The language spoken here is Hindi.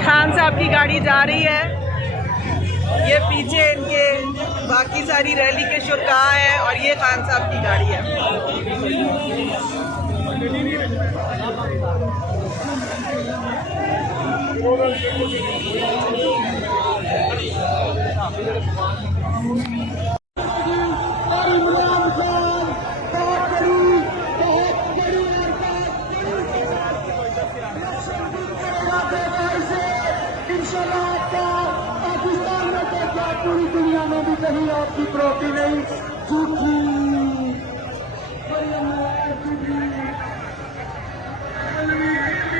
खान साहब की गाड़ी जा रही है। ये पीछे इनके बाकी सारी रैली के शुरका है और ये खान साहब की गाड़ी है। पूरी दुनिया में भी कहीं आपकी ट्रॉफी नहीं झूठी झूठी